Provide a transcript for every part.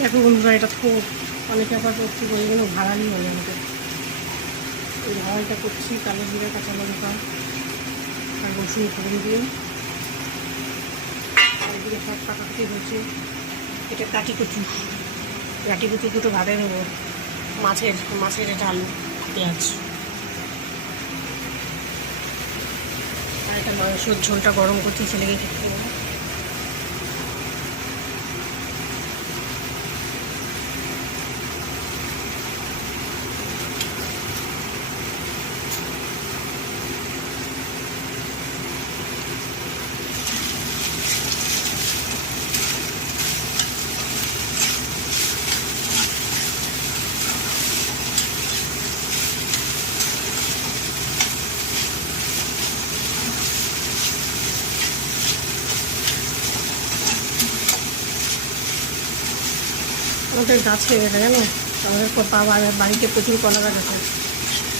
দেখো বন্ধুরা, এটা তো অনেকে আবার করছি বলে ভাড়ালি বলে আমাদের। এই ভাড়ালটা করছি কালো জিরা, কাঁচা লঙ্কা আর রসুন ফোড়ন দিয়ে। চারিদিকে সব কাটাকুটি হয়েছে। এটা কাটি কচু দুটো ভাড়ে নেবো। মাছের এটা আলু পেঁয়াজ। আর এটা মাংসর ঝোলটা গরম করছি, ছেলেকে খেতে দেবো। আমাদের গাছে জানো, আমাদের বাড়িতে প্রচুর কলা গাছ আছে।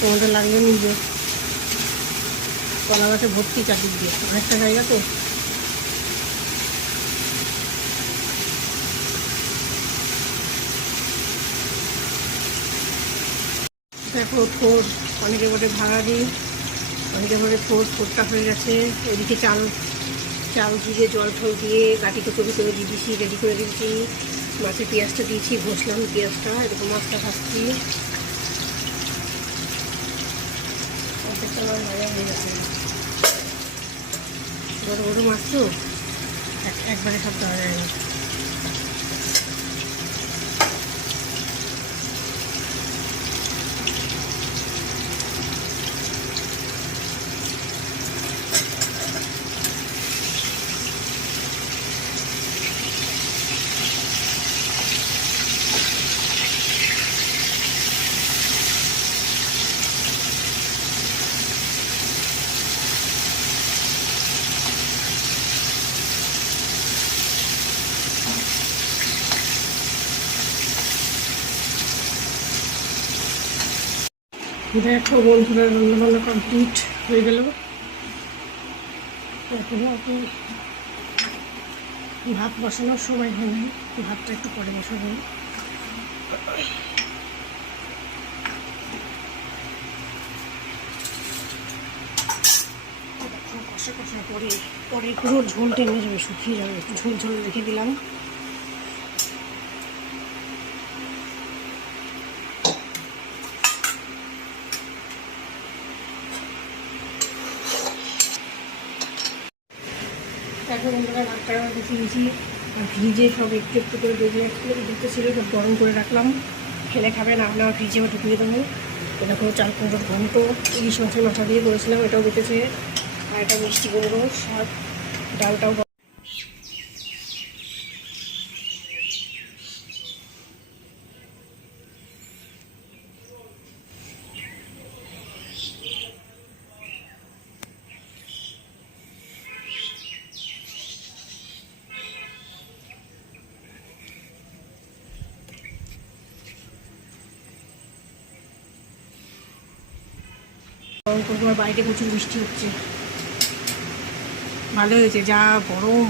তোমাদের লাগলে নিবে। কলা গাছে ভর্তি চারদিক দিয়ে, অনেকটা জায়গা তো। দেখো থোর, অনেকে বলে ভাড়ালি, অনেকে বলে থোরটা হয়ে গেছে। এদিকে চাল দিয়ে জল ঠল দিয়ে কাটি কচুরি করে দিয়ে দিয়েছি, রেডি করে দিয়েছি। মাছের পেঁয়াজটা দিয়েছি, ঘষলাম পেঁয়াজটা, এরকম মাছটা ভাজছি। অর্ধেকটা মাছ ভাজা হয়ে গেছে। বড় বড় মাছ তো একবারে সব দেওয়া যায় না। দেখো বন্ধুরা, রান্নাবান্না কমপ্লিট হয়ে গেল। এখন ভাত বসানোর সময় হয়নি, ভাতটা একটু পরে বসাবো। কষা কষা পরে পুরো ঝোল টেনে যাবে, শুকিয়ে যাবে। ঝোল রেখে দিলাম। এখন আমরা ভাতটা বসিয়েছি, আর ফ্রিজে সব একটু একটু করে যেগুলো ছিল সব গরম করে রাখলাম। খেলে খাবে, না হলে ফ্রিজেও ঢুকিয়ে দেবো। এটা কোনো চাল কুমড়োর ঘন্ট, ইলিশ মাছের মাথা দিয়ে করেছিলাম, এটাও বেঁচেছে। আর এটা মিষ্টি কুমড়ো শাক, ডালটাও। তোমার বাইরে প্রচুর বৃষ্টি হচ্ছে, ভালো হয়েছে। যা গরম,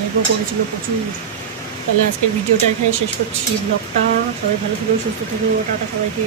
মেঘও করেছিল প্রচুর। তাহলে আজকের ভিডিওটা এখানে শেষ করছি, ব্লগটা। সবাই ভালো থাকবে, সুস্থ থাকবে, টাটা সবাইকে।